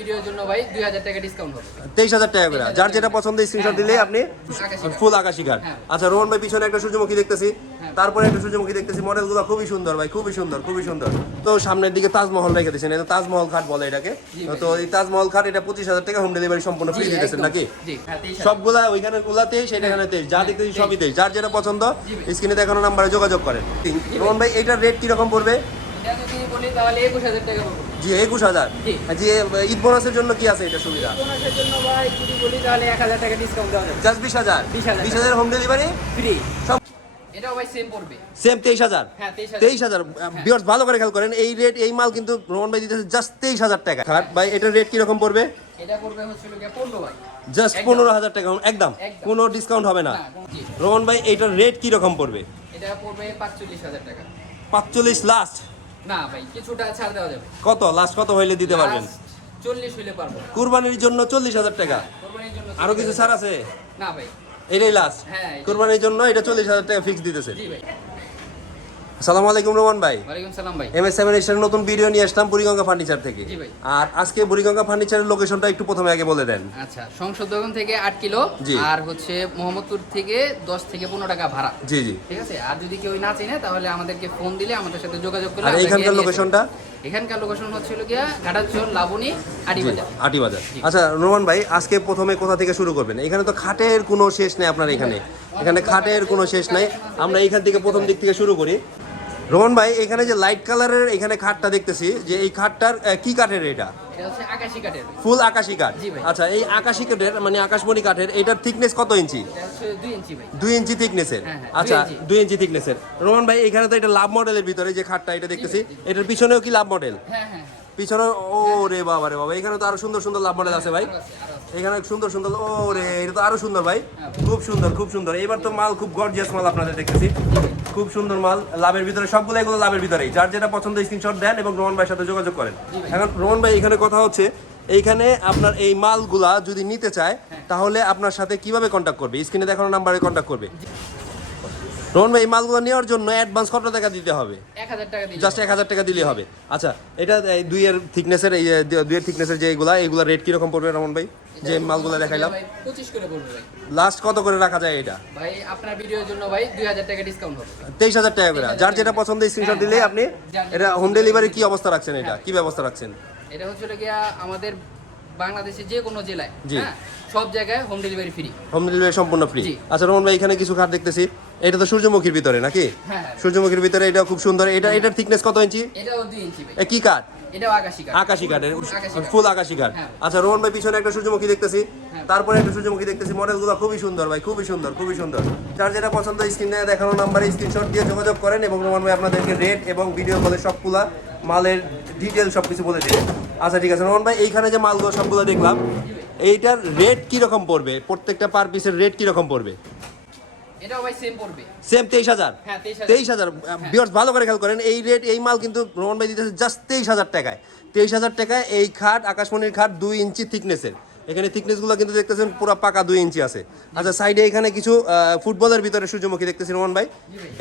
ভিডিওর জন্য ভাই টাকা ডিসকাউন্ট হবে। তেইশ হাজার টাকা করে। যার যেটা পছন্দ স্ক্রিনশট দিলেই আপনি ফুল আকাশি হ্যাঁ। আচ্ছা রোহন ভাই পিছনে একটা সূর্যমুখী দেখতেছি। তারপরে একটা সূর্যমুখী দেখতেছি। মডেলগুলো খুবই সুন্দর ভাই খুবই সুন্দর খুবই সুন্দর। তো সামনের দিকে তাজমহল রেখে দিয়েছেন। এটা তাজমহল খাট বলে এটাকে। তো এই তাজমহল খাট এটা পঁচিশ হাজার টাকা হোম ডেলিভারি সম্পূর্ণ ফ্রি দিতেছেন নাকি? হ্যাঁ। সবগুলা ওইখানে গুলা তেইশ এটা এখানে তেইশ। যা দেখতেছি সবই যার যেটা পছন্দ স্ক্রিনে দেখানো নাম্বারে যোগাযোগ করেন। রোহন ভাই এটার রেট হাজার টাকা পড়বে? জি একুশ হাজার? জি। ঈদ বোনাসের জন্য কি আছে এটা সুবিধা? জাস্ট বিশ হাজার? 20,000 বিশ হাজার হোম ডেলিভারি ফ্রি সব সেম তেইশ হাজার? হ্যাঁ তেইশ হাজার। বিয়ার্স ভালো করে খেয়াল করেন এই রেট এই মাল কিন্তু রোহন ভাই দিতেছে জাস্ট তেইশ হাজার টাকা। খাট ভাই এটার রেট কীরকম পড়বে? জাস্ট পনেরো হাজার টাকা একদম। কোনো ডিসকাউন্ট হবে না। না, জি। রোহন ভাই এটার রেট কীরকম পড়বে? এটা পড়বে পাঁচচল্লিশ হাজার টাকা। পাঁচচল্লিশ লাস্ট না ভাই কিছুটা ছাড় দেওয়া যাবে। কত? লাস্ট কত হইলে দিতে পারবেন? চল্লিশ হইলে পারব। কুরবানির জন্য চল্লিশ হাজার টাকা। কোরবানির জন্য আরও কিছু ছাড় আছে? না ভাই। এটাই লাস্ট হ্যাঁ, কুরবানির জন্য এটা চল্লিশ হাজার টাকা ফিক্স দিতেছে জি ভাই। আসসালামু আলাইকুম রোমান ভাই। ওয়ালাইকুম সালাম ভাই। এম এস সেভেন এর নতুন ভিডিও নিয়ে আসলাম বুড়িগঙ্গা ফার্নিচার থেকে। জি ভাই। আর আজকে বুড়িগঙ্গা ফার্নিচারের লোকেশনটা একটু প্রথমে আগে বলে দেন। আচ্ছা সংসদ থেকে আট কিলো আর হচ্ছে মোহাম্মদপুর থেকে দশ থেকে পনেরো টাকা ভাড়া। জি জি। ঠিক আছে? আর যদি কেউ না চিনে তাহলে আমাদেরকে ফোন দিলে আমাদের সাথে যোগাযোগ করলে আর এইখানকার লোকেশনটা এখানকার লোকেশন হচ্ছে হলো গিয়া ঘাটাচর লাবণী আড়িবাজার আটি বাজার। আচ্ছা রোমান ভাই আজকে প্রথমে কোথা থেকে শুরু করবেন? এখানে তো খাটের কোনো শেষ নেই আপনার এখানে। এখানে খাটের কোনো শেষ নাই। আমরা এইখান থেকে প্রথম দিক থেকে শুরু করি। রোমান ভাই এখানে যে লাইট কালারের এখানে খাটটা দেখতেছি যে এই খাটটার কি কাঠের এটা? ফুল আকাশি কাঠ? আচ্ছা এই আকাশি কাঠের মানে আকাশমণি কাঠের এটার থিকনেস কত ইঞ্চি দুই ইঞ্চি থিকনেসের হ্যাঁ, হ্যাঁ, আচ্ছা দুই ইঞ্চি। থিকনেসের রোমান ভাই এখানে তো এটা লাভ মডেলের ভিতরে যে খাটটা এটা দেখতেছি। এটার পিছনেও কি লাভ মডেল হ্যাঁ হ্যাঁ হ্যাঁ। পিছনে ও রে বাবা রে বাবা এখানে তো আরও সুন্দর সুন্দর লাভ মডেল আছে ভাই। এখানে সুন্দর সুন্দর ও রে এটা তো আরও সুন্দর ভাই। খুব সুন্দর খুব সুন্দর। এবার তো মাল খুব গর্জিয়াস মাল আপনাদের দেখতেছি। খুব সুন্দর মাল লাভের ভিতরে সবগুলো এগুলো লাভের ভিতরেই। যার যেটা পছন্দ স্ক্রিনশট দেন এবং রোহন ভাইয়ের সাথে যোগাযোগ করেন। এখন রোহন ভাই এখানে কথা হচ্ছে এইখানে আপনার এই মালগুলা যদি নিতে চায় তাহলে আপনার সাথে কীভাবে কন্ট্যাক্ট করবে? স্ক্রিনে দেখানো নাম্বারে কন্ট্যাক্ট করবে? রোহন ভাই এই মালগুলো নেওয়ার জন্য অ্যাডভান্স কত টাকা দিতে হবে? জাস্ট এক হাজার টাকা দিলে হবে। আচ্ছা এটা এই দুইয়ের থিকনেসের এই দুইয়ের থিকনেসের যে এগুলা এগুলা রেট কীরকম পড়বে রমন ভাই? যে মালগুলো দেখাইলাম। ভাই পঁচিশ করে পড়বে ভাই। লাস্ট কত করে রাখা যায় এটা? ভাই আপনার ভিডিওর জন্য ভাই দুই হাজার টাকা ডিসকাউন্ট হবে। তেইশ হাজার টাকা করে। যার যেটা পছন্দ স্ক্রিনশট দিলে আপনি এটা হোম ডেলিভারি কি অবস্থা রাখছেন এটা? কি ব্যবস্থা রাখছেন? এটা হচ্ছে গিয়া আমাদের বাংলাদেশে যে কোনো জেলায় হ্যাঁ সব জায়গায় home delivery free home delivery সম্পূর্ণ ফ্রি। আচ্ছা রমন ভাই এখানে কিছু খাট দেখতেছি। এটা তো সূর্যমুখীর ভিতরে নাকি? হ্যাঁ সূর্যমুখীর ভিতরে এটা খুব সুন্দর। এটা এটার থিকনেস কত ইঞ্চি? এটাও দুই ইঞ্চি ভাই। কি কাঠ এটাও আকাশি কাঠ। আকাশি কাঠের ফুল আকাশি কাঠ। হ্যাঁ। আচ্ছা রোহন ভাই পিছনে একটা সূর্যমুখী দেখতেছি। হ্যাঁ। তারপরে একটা সূর্যমুখী দেখতেছি। মডেলগুলো খুবই সুন্দর ভাই খুবই সুন্দর খুবই সুন্দর। যার যেটা পছন্দ স্ক্রিনে দেখানো নাম্বারে স্ক্রিনশট দিয়ে যোগাযোগ করেন এবং রোহন ভাই আপনাদেরকে রেট এবং ভিডিও কলে সবগুলা মালের ডিটেল সব কিছু বলে দিবেন আচ্ছা ঠিক আছে রোহন ভাই এইখানে যে মালগুলো সবগুলো দেখলাম এইটার রেট কি রকম পড়বে? প্রত্যেকটা পার পিসের রেট কি রকম পড়বে? এটাও ভাই সেম পড়বে। সেম তেইশ হাজার। হ্যাঁ তেইশ তেইশ ভালো করে খেয়াল করেন এই রেট এই মাল কিন্তু রোহন ভাই দিতেছে জাস্ট তেইশ হাজার টাকায়। তেইশ হাজার টাকায় এই খাট আকাশমণির খাট দুই ইঞ্চি থিকনেসের এখানে থিকনেসগুলো কিন্তু দেখতেছেন পুরো পাকা দুই ইঞ্চি আছে। আচ্ছা সাইডে এখানে কিছু ফুটবলের ভিতরে সূর্যমুখী দেখতেছি রোহন ভাই।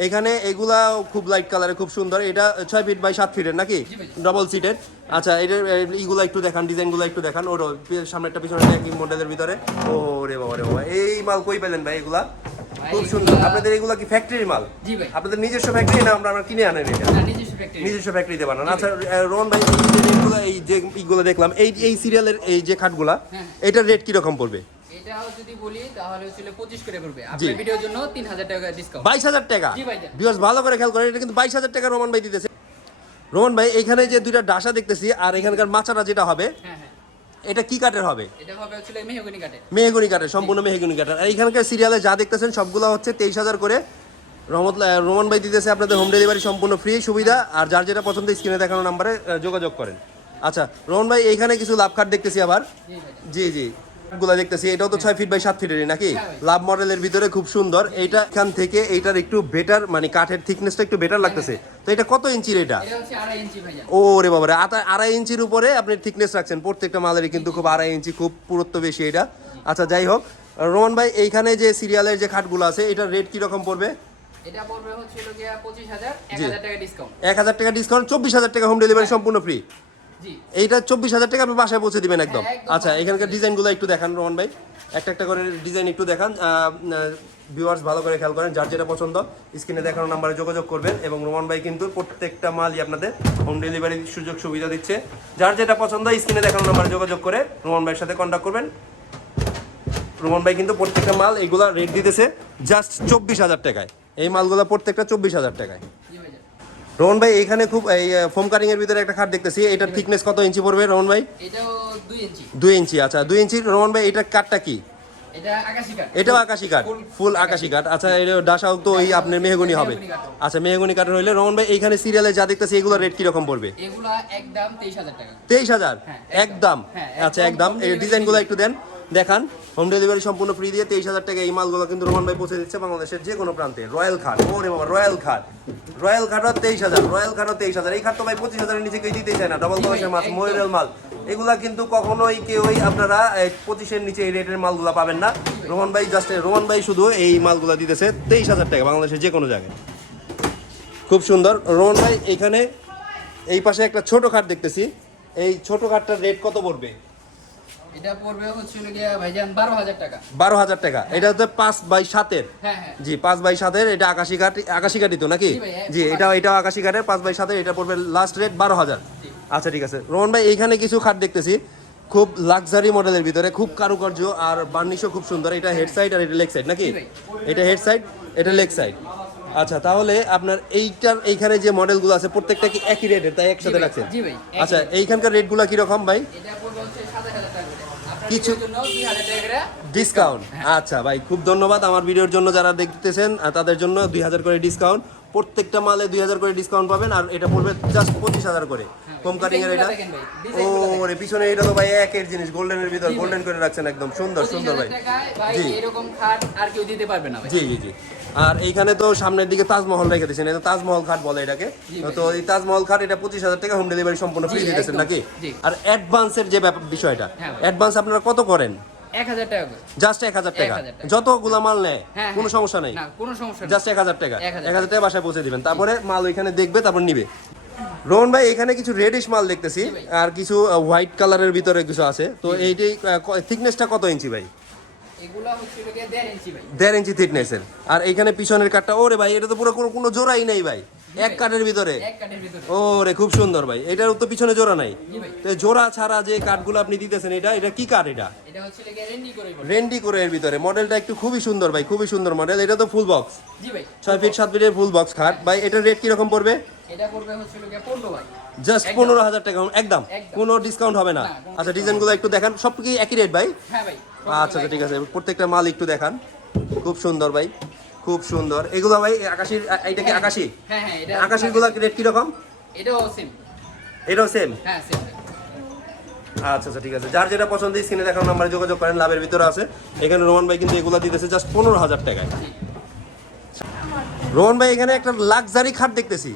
এখানে এগুলা খুব লাইট কালারে খুব সুন্দর। এটা ছয় ফিট বাই সাত ফিটের নাকি? ডবল সিটের আচ্ছা এটার আহ, ইগুলা একটু দেখান ডিজাইনগুলো একটু দেখান। ওর সামনেরটা পিছনে একই মডেলের ভিতরে। ও রে বাবা রে বাবা। এই মাল কই পেলেন ভাই এগুলা? খুব সুন্দর। আপনাদের এগুলা কি ফ্যাক্টরির মাল? জি ভাই। আপনাদের নিজস্ব ফ্যাক্টরি না আমরা আমরা কিনে আনেন এটা? নিজস্ব ফ্যাক্টরি নিজস্ব ফ্যাক্টরিতে বানান। আচ্ছা রোহন ভাই এই এই যে ইগুলো দেখলাম এই এই সিরিয়ালের এই যে খাটগুলা হ্যাঁ। এটার রেট কীরকম পড়বে? এটাও যদি বলি তাহলে হচ্ছে পঁচিশ করে পড়বে। আপনার ভিডিওর জন্য তিন হাজার টাকা ডিসকাউন্ট জি ভালো করে খেয়াল করেন এটা কিন্তু বাইশ হাজার টাকা রোমান ভাই দিতেছে। রোমান ভাই এখানে যে দুইটা ডাসা দেখতেছি আর এখানকার মাচাটা যেটা হবে হ্যাঁ হ্যাঁ। এটা কি কাঠের হবে? এটা হবে হচ্ছে মেহগনি কাঠের। মেহগুনি কাঠের সম্পূর্ণ মেহগুনি কাঠের। আর এখানকার সিরিয়ালে যা দেখতেছেন সবগুলো হচ্ছে তেইশ হাজার করে রহমত রোমান ভাই দিতেছে আপনাদের হোম ডেলিভারি সম্পূর্ণ ফ্রি সুবিধা। আর যার যেটা পছন্দ স্ক্রিনে দেখানো নাম্বারে যোগাযোগ করেন। আচ্ছা রোহন ভাই এইখানে কিছু লাভ কার্ড দেখতেছি আবার। জি জি। গুলা দেখতেছি এটাও তো ছয় ফিট বাই সাত ফিটেরই নাকি? হ্যাঁ। লাভ মডেলের ভিতরে খুব সুন্দর। এইটা এখান থেকে এইটার একটু বেটার মানে কাঠের থিকনেসটা একটু বেটার লাগতেছে। তো এটা কত ইঞ্চির এটা? ও রে আতা- আড়াই ইঞ্চির উপরে আপনি থিকনেস রাখছেন। প্রত্যেকটা মালেরই কিন্তু খুব আড়াই ইঞ্চি খুব পুরুত্ব বেশি এটা। আচ্ছা যাই হোক। রোমান ভাই এইখানে যে সিরিয়ালের যে খাটগুলো আছে এটার রেট কীরকম পড়বে? এটা পড়বে হচ্ছে হলো গিয়া পঁচিশ হাজার এক জি। হাজার টাকা ডিসকাউন্ট এক হাজার টাকা ডিসকাউন্ট চব্বিশ হাজার টাকা হোম ডেলিভারি সম্পূর্ণ ফ্রি। এইটা চব্বিশ হাজার টাকা আপনি বাসায় পৌঁছে দিবেন একদম। হ্যাঁ, আচ্ছা এখানকার ডিজাইনগুলো একটু দেখান রোহন ভাই। একটা একটা করে ডিজাইন একটু দেখান। ভিউয়ার্স ভালো করে খেয়াল করেন যার যেটা পছন্দ স্ক্রিনে দেখানো নাম্বারে যোগাযোগ করবেন এবং রোমান ভাই কিন্তু প্রত্যেকটা মালই আপনাদের হোম ডেলিভারির সুযোগ সুবিধা দিচ্ছে। যার যেটা পছন্দ স্ক্রিনে দেখানো নাম্বারে যোগাযোগ করে রোমান ভাইয়ের সাথে কন্ট্যাক্ট করবেন। রোমান ভাই কিন্তু প্রত্যেকটা মাল এইগুলা রেট দিতেছে জাস্ট চব্বিশ হাজার টাকায়। এই মালগুলো প্রত্যেকটা চব্বিশ হাজার টাকায়। রোহন ভাই এখানে খুব এই ফোম কাটিং এর ভিতরে একটা খাট দেখতেছি। এটার থিকনেস কত ইঞ্চি পড়বে রোহন ভাই? এটাও দুই ইঞ্চি দুই ইঞ্চি আচ্ছা দুই ইঞ্চি রোহন ভাই এটার কাঠটা কি? এটা আকাশি কাঠ। এটাও আকাশি কাঠ ফুল আকাশি কাঠ। আচ্ছা এটা ডাসাও তো ওই আপনার মেহগুনি হবে। কাঠ। আচ্ছা মেহগুনি কাঠের হইলে রোহন ভাই এইখানে সিরিয়ালে যা দেখতেছি এগুলো রেট কীরকম পড়বে? এগুলা একদম তেইশ হাজার হ্যাঁ, একদম। হ্যাঁ, আচ্ছা একদম এই ডিজাইনগুলো একটু দেন। দেখান। হোম ডেলিভারি সম্পূর্ণ ফ্রি দিয়ে তেইশ হাজার টাকা এই মালগুলো কিন্তু রোহন ভাই পৌঁছে দিচ্ছে বাংলাদেশের যে কোনো প্রান্তে। রয়্যাল খাট ওরে বাবা রয়্যাল খাট রয়্যাল খাটও তেইশ হাজার রয়্যাল খাটও তেইশ হাজার। এই খাট তো ভাই পঁচিশ হাজারের নিচে কেউ দিতেই চায় না। ডবল ভাই, মাছ। ময়ূরের মাল। এগুলা কিন্তু কখনোই কেউই আপনারা পঁচিশের নিচে এই রেটের মালগুলা পাবেন না। রোহন ভাই জাস্ট রোহন ভাই শুধু এই মালগুলা দিতেছে তেইশ হাজার টাকা বাংলাদেশের যে কোনো জায়গায়। খুব সুন্দর। রোহন ভাই এখানে এই পাশে একটা ছোট খাট দেখতেছি। এই ছোট খাটটার রেট কত পড়বে? এটা পড়বে হচ্ছে গিয়া ভাইজান বারো হাজার টাকা। এটা হচ্ছে বাই হ্যাঁ হ্যাঁ। জি বাই এটা আকাশি তো নাকি? জি ভাই, এটা এটাও আকাশি বাই এটা পড়বে লাস্ট রেট বারো হাজার। জি। আচ্ছা ঠিক আছে। রোহন ভাই এইখানে কিছু খাট দেখতেছি। খুব লাক্সারি মডেলের ভিতরে খুব কারুকার্য আর বার্নিশও খুব সুন্দর। এটা হেড সাইড আর এটা লেগ সাইড নাকি? এটা হেড সাইড এটা লেগ সাইড আচ্ছা তাহলে আপনার এইটার এইখানে যে মডেলগুলো আছে প্রত্যেকটা কি একই রেটের তাই একসাথে ভাই, রাখছেন ভাই, আচ্ছা। এইখানকার রেটগুলো ভাই? এটা পড়বে হচ্ছে টাকা করে। আপনার কিছু- ডিসকাউন্ট আচ্ছা ভাই খুব ধন্যবাদ আমার ভিডিওর জন্য যারা দেখতেছেন তাদের জন্য দুই হাজার করে ডিসকাউন্ট প্রত্যেকটা মালে দুই হাজার করে ডিসকাউন্ট পাবেন আর এটা পড়বে জাস্ট পঁচিশ হাজার করে। হোম কাটিং এর এটা? ডিজাইনগুলো দেখেন ভাই, ও রে পিছনে এটা তো ভাই একের জিনিস গোল্ডেনের ভিতর গোল্ডেন করে রাখছেন একদম সুন্দর সুন্দর ভাই। জি। এরকম খাট আর কেউ দিতে পারবে না জি জি জি। আর এইখানে তো সামনের দিকে তাজমহল রেখে দিয়েছেন এটা তাজমহল খাট বলে এটাকে। তো এই তাজমহল খাট এটা পঁচিশ হাজার টাকা হোম ডেলিভারি সম্পূর্ণ ফ্রি দিতেছেন নাকি? আর অ্যাডভান্সের যে ব্যাপার বিষয়টা অ্যাডভান্স আপনারা কত করেন? জাস্ট এক হাজার টাকা? 1000 টাকা। যতগুলা মাল নেয় হ্যাঁ কোনো হ্যাঁ। সমস্যা নেই। কোনো সমস্যা জাস্ট এক হাজার টাকা। এক হাজার টাকা। বাসায় পৌঁছে দিবেন। তারপরে মাল ওইখানে দেখবে তারপর নিবে। রোহন ভাই এখানে কিছু রেডিশ মাল দেখতেছি আর কিছু হোয়াইট কালারের ভিতরে কিছু আছে। তো এইটি থিকনেসটা কত ইঞ্চি ভাই? দেড় ইঞ্চি থিকনেসের আর এইখানে পিছনের কাঠটা ওরে ভাই এটা তো পুরো কোনো কোনো জোড়াই নেই ভাই। এক কাঠের ভিতরে। ভিতরে। ওরে খুব সুন্দর ভাই। এটার তো পিছনে জোড়া নাই। তো জোড়া ছাড়া যে কাঠগুলো আপনি দিতেছেন এটা এটা কি কাঠ এটা। রেন্ডি করে এর ভিতরে। মডেলটা একটু খুবই সুন্দর ভাই খুবই সুন্দর মডেল। এটা তো ফুল বক্স ছয় ফিট সাত ফিটের ফুল বক্স খাট। ভাই এটার রেট কীরকম পড়বে? এটা পড়বে হচ্ছে জাস্ট টাকা একদম। কোনো ডিসকাউন্ট হবে না। আচ্ছা ডিজাইনগুলো একটু দেখান। সব কি একই রেট ভাই? হ্যাঁ ভাই আচ্ছা আচ্ছা ঠিক আছে। প্রত্যেকটা মাল একটু দেখান। খুব সুন্দর ভাই খুব সুন্দর। এগুলো ভাই আকাশির এইটা কি আকাশি? হ্যাঁ হ্যাঁ এটা আকাশিরগুলা রেট এটাও সেম এটাও সেম হ্যাঁ সেম আচ্ছা আচ্ছা ঠিক আছে। যার যেটা পছন্দ স্ক্রিনে দেখানো নাম্বারে যোগাযোগ করেন। লাভের ভিতরে আছে। এখানে রোমান ভাই কিন্তু এগুলা দিতেছে জাস্ট পনেরো হাজার টাকায়। রোহন ভাই এখানে একটা লাক্সারি খাট দেখতেছি।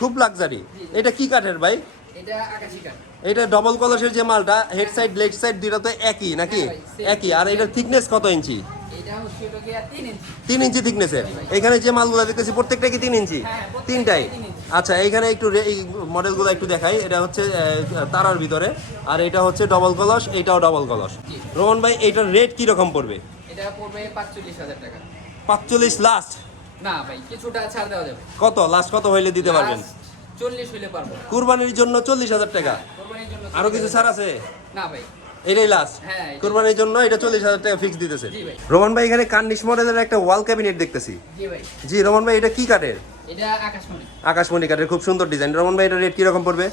খুব লাক্সারি এটা কি কাঠের ভাই? এটা ডবল কলসের যে মালটা হেড সাইড লেগ সাইড দুইটা তো একই নাকি? হ্যাঁ। একই। আর এটার থিকনেস কত ইঞ্চি? তিন ইঞ্চি। থিকনেসের এখানে যে মালগুলো দেখতেছি প্রত্যেকটা কি তিন ইঞ্চি? হ্যাঁ, তিনটাই। আচ্ছা এইখানে একটু এই মডেলগুলো একটু দেখাই। এটা হচ্ছে তারার ভিতরে। আর এটা হচ্ছে ডবল কলস এটাও ডবল কলস রোহন ভাই এটার রেট কি রকম পড়বে? এটা পড়বে পাঁচচল্লিশ হাজার টাকা। পাঁচচল্লিশ লাস্ট না ভাই কিছুটা ছাড় দেওয়া যাবে। কত? লাস্ট কত হইলে দিতে পারবেন? চল্লিশ হইলে পারব। কুরবানির জন্য চল্লিশ হাজার টাকা। কোরবানির জন্য আরও কিছু ছাড় আছে? না ভাই। এটাই লাস্ট হ্যাঁ। কুরবানির জন্য এটা চল্লিশ হাজার টাকা ফিক্স দিতেছে। রোমান ভাই এখানে কার্নিশ মডেলের একটা ওয়াল ক্যাবিনেট দেখতেছি। জি রোমান ভাই এটা কি কাঠের? আকাশমণি। কাঠের খুব সুন্দর ডিজাইন রোমান ভাই এটা রেট কীরকম পড়বে?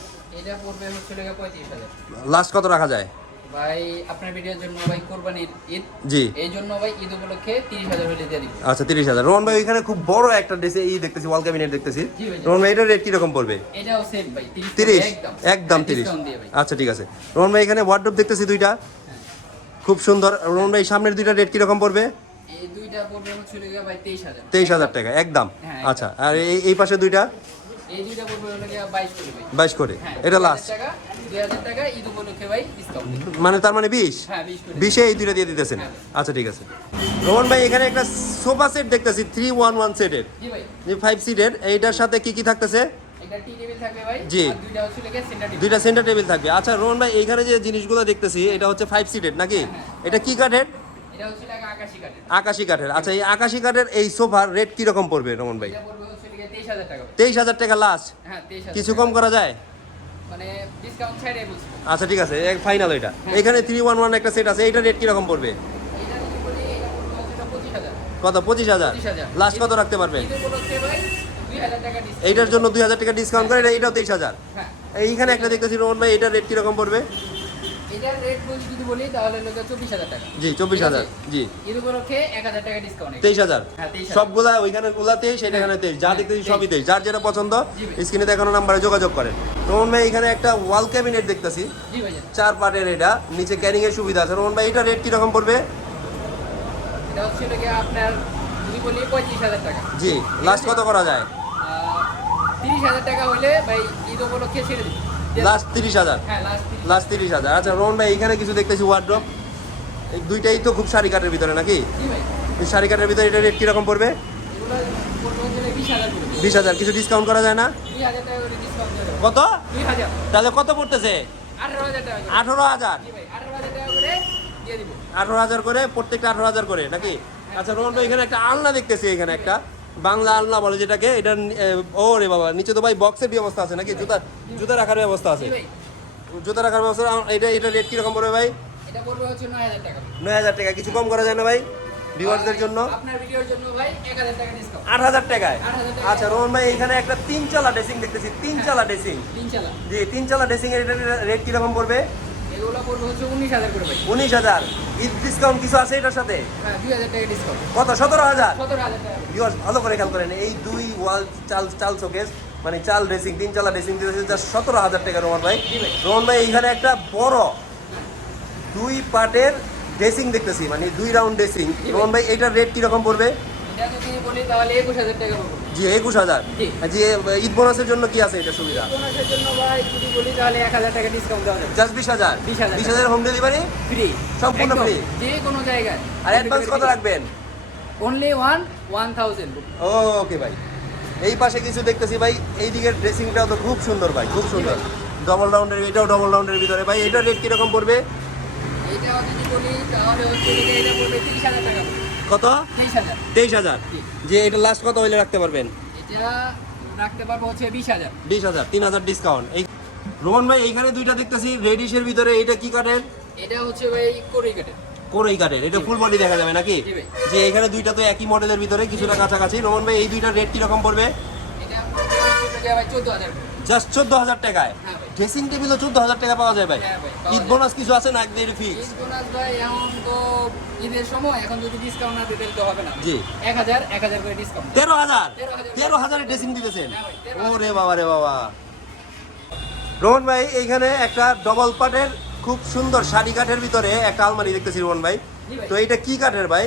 লাস্ট কত রাখা যায়? ভাই আপনার ভিডিওর জন্য ভাই কোরবানির ঈদ। জি। এই জন্য ভাই ঈদ উপলক্ষে তিরিশ হাজার দিয়ে দিব। আচ্ছা রোহন ভাই এখানে খুব বড় একটা দেখতেছি ওয়াল ক্যাবিনেট দেখতেছি। রোহন ভাই এটার রেট পড়বে? এটাও সেম ভাই তিরিশ তিরিশ? একদম। হ্যাঁ, আচ্ছা ঠিক আছে। রোহন ভাই এখানে ওয়ার্ডরোব দেখতেছি দুইটা। খুব সুন্দর। রোহন ভাই সামনের দুইটা রেট কীরকম পড়বে? এই দুইটা পড়বে হচ্ছে ভাই তেইশ হাজার। টাকা একদম। হ্যাঁ, আচ্ছা আর এই পাশে দুইটা? এই দুইটা পড়বে হলো গিয়া বাইশ করে বাইশ করে। হ্যাঁ এটা লাস্ট টাকা দুই হাজার টাকা ঈদ উপলক্ষে ভাই মানে তার মানে বিশ? হ্যাঁ বিশে এই দুইটা দিয়ে দিতেছেন? হ্যাঁ। আচ্ছা ঠিক আছে। রোহন ভাই এখানে একটা সোফা সেট দেখতেছি থ্রি ওয়ান ওয়ান সেটের ফাইভ সিটের এইটার সাথে কি কি থাকতেছে? জি। দুইটা সেন্টার টেবিল থাকবে। আচ্ছা রোহন ভাই এইখানে যে জিনিসগুলো দেখতেছি এটা হচ্ছে ফাইভ সিটেড নাকি? এটা কি কাঠের? আকাশি কাঠের। আচ্ছা এই আকাশি কাঠের এই সোফার রেট কীরকম পড়বে রোহন ভাই? তেইশ হাজার টাকা। লাস্ট হ্যাঁ কিছু কম করা যায় মানে ডিসকাউন্ট ছাড়ে বলছি আচ্ছা ঠিক আছে ফাইনাল এটা। এখানে থ্রি ওয়ান ওয়ান একটা সেট আছে এইটা রেট কীরকম পড়বে? কত? পঁচিশ হাজার? লাস্ট কত রাখতে পারবেন এইটার জন্য দুই হাজার টাকা ডিসকাউন্ট করে এটা- এটাও তেইশ হাজার। হ্যাঁ। এইখানে একটা দেখতেছি রোহন ভাই এটার রেট কীরকম পড়বে? এটার রেট যদি বলি তাহলে লোকে চব্বিশ হাজার টাকা। জি চব্বিশ হাজার জি। ঈদ উপলক্ষে এক হাজার টাকা ডিসকাউন্ট তেইশ হাজার। হ্যাঁ, 23,000 সবগুলা ওইখানে গুলা তেইশ এটা এখানে তেইশ। যা দেখতেছি সবই তেইশ। যার যেটা পছন্দ স্ক্রিনে দেখানো নাম্বারে যোগাযোগ করেন। রোহন ভাই এখানে একটা ওয়াল ক্যাবিনেট দেখতেছি। চার পার্টের এটা নিচে ক্যারিং এর সুবিধা আছে। রোহন ভাই এটা রেট কীরকম পড়বে? এটা হচ্ছে আপনার যদি বলি পঁয়ত্রিশ হাজার টাকা। জি লাস্ট কত করা যায়? তিরিশ হাজার টাকা হলে ভাই ঈদ উপলক্ষে ছেড়ে দিই লাস্ট তিরিশ হাজার। হ্যাঁ লাস্ট লাস্ট তিরিশ হাজার। আচ্ছা রোহন ভাই এখানে কিছু দেখতেছি ওয়ার্ড্রপ এই দুইটাই তো খুব শাড়ি কাঠের ভিতরে নাকি? শাড়ি কাঠের ভিতরে এটা রেট কীরকম পড়বে? বিশ হাজার কিছু ডিসকাউন্ট করা যায় না? কত? তাহলে কত পড়তেছে? আঠারো হাজার আঠারো হাজার। করে আঠারো হাজার করে প্রত্যেকটা আঠারো হাজার করে নাকি? আচ্ছা রোহন ভাই এখানে একটা আলনা দেখতেছি এখানে একটা। বাংলা আলনা বলে যেটাকে এটা ও রে বাবা নিচে তো ভাই বক্সের ব্যবস্থা আছে নাকি? জুতা জুতা রাখার ব্যবস্থা আছে। জুতা রাখার ব্যবস্থা এটা এটা রেট কীরকম পড়বে ভাই? এটা পড়বে হচ্ছে নয় হাজার টাকা। নয় হাজার টাকা। কিছু কম করা যায় না ভাই ভিউয়ারদের জন্য? আপনার ভিডিওর জন্য ভাই এক হাজার টাকা ডিসকাউন্ট আট হাজার টাকায়? 8,000 টাকায়। আচ্ছা রোহন ভাই এখানে একটা তিন চালা ড্রেসিং দেখতেছি। তিন চালা ড্রেসিং তিন চালা জি তিন চালা ড্রেসিং এর রেট কীরকম পড়বে পড়বে? উনিশ হাজার করে ভাই। ঈদ ডিসকাউন্ট কিছু আছে এটার সাথে? হ্যাঁ কত? সতেরো হাজার? ভালো করে খেয়াল করেন এই দুই ওয়াল চাল চাল শোকেস মানে চাল ড্রেসিং তিন চালা ড্রেসিং দিতেছে যা সতেরো হাজার টাকা ভাই। ভাই। এইখানে একটা বড় দুই পার্টের ড্রেসিং দেখতেছি মানে দুই রাউন্ড ড্রেসিং। রোহন ভাই এটার রেট কীরকম পড়বে? এটা জি একুশ হাজার? জি। ঈদ বোনাসের জন্য কি আছে এটা সুবিধা? জাস্ট বিশ হাজার? বিশ হাজার হোম ডেলিভারি ফ্রি সম্পূর্ণ free? যে কোনো জায়গায়। আর অ্যাডভান্স কত রাখবেন? Only one one thousand okay ভাই। এই পাশে কিছু দেখতেছি ভাই। এই দিকের ড্রেসিংটাও তো খুব সুন্দর ভাই। খুব সুন্দর। ডবল রাউন্ডের এটাও ডবল রাউন্ডের ভিতরে। ভাই এটার রেট কীরকম পড়বে? এটা যদি বলি তাহলে হচ্ছে এটা পড়বে তিরিশ হাজার টাকা। কত? তেইশ হাজার। যে এটা লাস্ট কত হইলে রাখতে পারবেন? রাখতে পারব হচ্ছে বিশ হাজার। বিশ হাজার তিন হাজার ডিসকাউন্ট এই রোহন ভাই এইখানে দুইটা দেখতেছি রেডিশের ভিতরে এটা কি কাঠের? এটা হচ্ছে ভাই কোরি কাটের কোরই কাঠের এটা ফুল বডি দেখা যাবে নাকি? যে এখানে দুইটা তো একই মডেলের ভিতরে কিছুটা কাছাকাছি। রোহন ভাই এই দুইটার রেট কীরকম পড়বে? জাস্ট চোদ্দ হাজার। টাকায়। হ্যাঁ ড্রেসিং টেবিলও চোদ্দ হাজার টাকা পাওয়া যায় ভাই। হ্যাঁ ঈদ বোনাস কিছু আছে না একদম ফিক্স ঈদ বোনাস ভাই এখন তো ঈদের সময় এখন যদি ডিসকাউন্ট না দিতে তো হবে না। জি। এক হাজার এক হাজার করে ডিসকাউন্ট তেরো হাজার? 13,000 তেরো হাজারের ড্রেসিং দিতেছেন? হ্যাঁ ভাই, 13,000 ও রে বাবা রে বাবা। রোহন ভাই এইখানে একটা ডবল পাটের খুব সুন্দর শাড়ি কাঠের ভিতরে একটা আলমারি দেখতেছি রোহন ভাই। তো এটা কি কাঠের ভাই?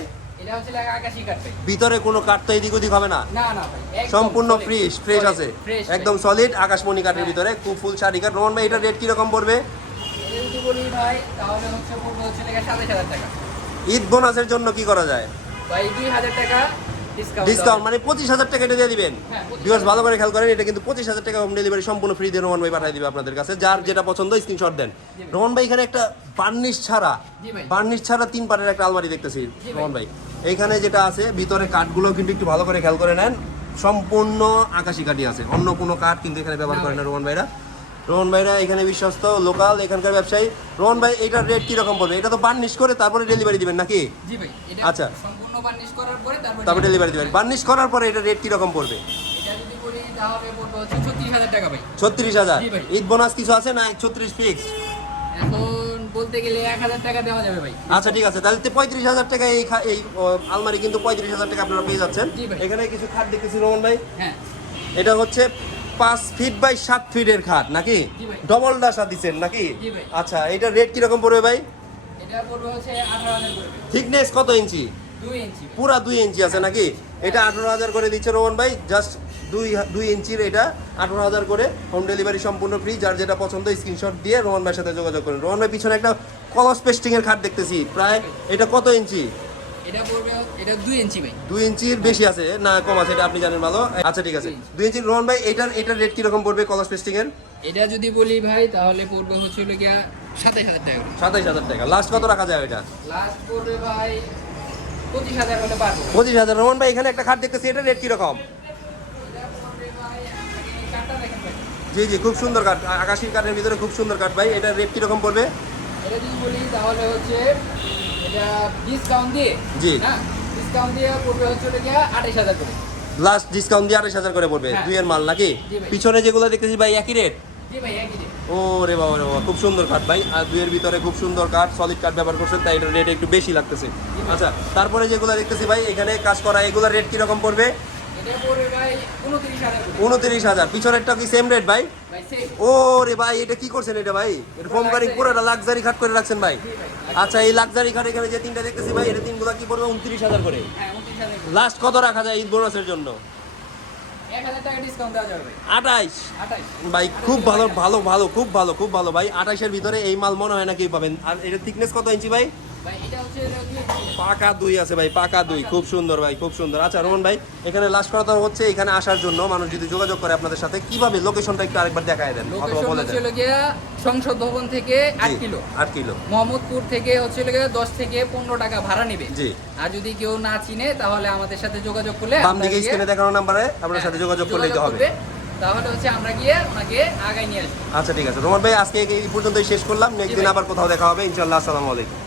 ভিতরে কোনো কাঠ তো এদিক ওদিক হবে না? না না ভাই সম্পূর্ণ ফ্রেশ ফ্রেশ আছে। একদম সলিড আকাশমণি কাঠের হ্যাঁ। ভিতরে খুব ফুল শাড়ি কাঠ। রোমান ভাই এটা রেট কীরকম পড়বে? ঈদ বোনাসের জন্য কি করা যায়? ভাই দুই হাজার টাকা ডিসকাউন্ট মানে পঁচিশ হাজার টাকা এটা দিয়ে দিবেন। হ্যাঁ, 25,000 ভিউয়ার্স ভালো করে খেয়াল করেন এটা কিন্তু পঁচিশ হাজার টাকা হোম ডেলিভারি সম্পূর্ণ ফ্রি দিয়ে রোহন ভাই পাঠিয়ে দিবে আপনাদের কাছে। যার যেটা পছন্দ স্ক্রিনশট দেন। রোহন ভাই। এখানে একটা বার্নিশ ছাড়া বার্নিশ ছাড়া তিন পাটের একটা আলমারি দেখতেছি। রোহন ভাই। এইখানে যেটা আছে ভিতরে কাঠগুলো কিন্তু একটু ভালো করে খেয়াল করে নেন। সম্পূর্ণ আকাশি কাঠই আছে অন্য কোনো কাঠ কিন্তু এখানে ব্যবহার করে না রোহন ভাইরা। রোহন ভাইরা এখানে বিশ্বস্ত লোকাল এখানকার ব্যবসায়ী। রোহন ভাই এটার রেট কীরকম পড়বে? এটা তো বার্নিশ করে তারপরে ডেলিভারি দিবেন নাকি? আচ্ছা। বার্নিশ করার পরে তারপর তারপরে ডেলিভারি দিবেন। বার্নিশ করার পরে এটা রেট কীরকম পড়বে? ছত্রিশ হাজার। ঈদ বোনাস কিছু আছে না? ছত্রিশ ফিক্স এখন বলতে গেলে এক হাজার টাকা দেওয়া যাবে ভাই। আচ্ছা ঠিক আছে। তাহলে পঁয়ত্রিশ হাজার টাকা এই এই আলমারি কিন্তু পঁয়ত্রিশ হাজার টাকা আপনারা পেয়ে যাচ্ছেন। এখানে কিছু খাট দেখতেছি রোহন ভাই। হ্যাঁ। এটা হচ্ছে পাঁচ ফিট বাই সাত ফিটের খাট নাকি। ডবল ডাসা দিচ্ছেন নাকি? আচ্ছা এটা রেট কীরকম পড়বে ভাই? এটা পড়বে হচ্ছে আঠারো হাজার থিকনেস কত ইঞ্চি। পুরা দুই ইঞ্চি আছে নাকি? এটা আঠারো হাজার করে দিচ্ছে রোহন ভাই জাস্ট দুই দুই ইঞ্চির এটা আঠারো হাজার করে হোম ডেলিভারি সম্পূর্ণ ফ্রি যার যেটা পছন্দ স্ক্রিনশট দিয়ে রোহন ভাইয়ের সাথে যোগাযোগ করেন। রোহন ভাই পিছনে একটা কলস পেস্টিং এর খাট দেখতেছি। প্রায় এটা কত ইঞ্চি? এটা পড়বে এটা দুই ইঞ্চি ভাই। দুই ইঞ্চির বেশি আছে? না কম আছে এটা আপনি জানেন ভালো। আচ্ছা ঠিক আছে। ইঞ্চি। রোহন ভাই এটার এটার রেট কীরকম পড়বে কলার পেস্টিং এর? এটা যদি বলি ভাই তাহলে পড়বে হচ্ছে হলো টাকা লাস্ট কত রাখা যায় এটা? লাস্ট পড়বে ভাই পঁচিশ হাজার রোহন ভাই এখানে একটা খাট দেখতেছি এটার রেট কীরকম? এটা জি জি খুব সুন্দর কাঠ আকাশি কাঠের ভিতরে খুব সুন্দর কাঠ ভাই। এটার রেট কীরকম পড়বে? এটা যদি বলি তাহলে হচ্ছে এটা ডিসকাউন্ট দিয়ে জি। ডিসকাউন্ট দিয়ে পড়বে হচ্ছে হলো গিয়া হাজার করে। লাস্ট ডিসকাউন্ট দিয়ে আঠাশ হাজার করে পড়বে হ্যাঁ। দুইয়ের মাল নাকি? পিছনে যেগুলো দেখতেছি ভাই একই রেট? ও রে বাবা রে বাবা খুব সুন্দর কাঠ ভাই। আর দুইয়ের ভিতরে খুব সুন্দর কাঠ সলিড কাঠ ব্যবহার করছেন তাই এটার রেট একটু বেশি লাগতেছে। আচ্ছা তারপরে যেগুলো দেখতেছি ভাই এখানে কাজ করা এগুলোর রেট কীরকম পড়বে? উনত্রিশ হাজার পিছনেরটা কি সেম রেট ভাই? ও রে ভাই এটা কি করছেন এটা ভাই? এটা ফোম কারিং পুরোটা লাক্সারি খাট করে রাখছেন ভাই। আচ্ছা এই লাক্সারি খাট এখানে যে তিনটা দেখতেছি ভাই এটা তিনগুলো কি পড়বে? উনত্রিশ হাজার করে। হ্যাঁ উনত্রিশ হাজার করে। লাস্ট কত রাখা যায় ঈদ বোনাসের জন্য? আঠাইশ। ভাই খুব ভালো ভালো ভালো খুব ভালো খুব ভালো ভাই। আঠাইশের ভিতরে এই মাল মনে হয় না কি পাবেন। আর এটা থিকনেস কত ইঞ্চি ভাই? ভাই এটা হচ্ছে পাকা দুই আছে ভাই পাকা দুই। খুব সুন্দর ভাই খুব সুন্দর। আচ্ছা রোহন ভাই এখানে লাস্ট কথা হচ্ছে এখানে আসার জন্য মানুষ যদি যোগাযোগ করে আপনাদের সাথে কীভাবে লোকেশনটা একটু আরেকবার দেখায় দেন অথবা বলে দেন। সংসদ ভবন থেকে আট কিলো। আট কিলো। মোহাম্মদপুর থেকে হচ্ছে গিয়া দশ থেকে পনেরো টাকা ভাড়া নিবে। জি। আর যদি কেউ না চিনে তাহলে আমাদের সাথে যোগাযোগ করলে বাম দিকে স্ক্রিনে দেখানো নাম্বারে আপনার হ্যাঁ, সাথে যোগাযোগ করলেই তো হবে। তাহলে হচ্ছে আমরা গিয়ে ওনাকে আগায় নিয়ে আসব। আচ্ছা ঠিক আছে। রোমান ভাই আজকে এই পর্যন্তই শেষ করলাম। নেক্সট দিন আবার কোথাও দেখা হবে। ইনশাল্লাহ আসসালামু আলাইকুম।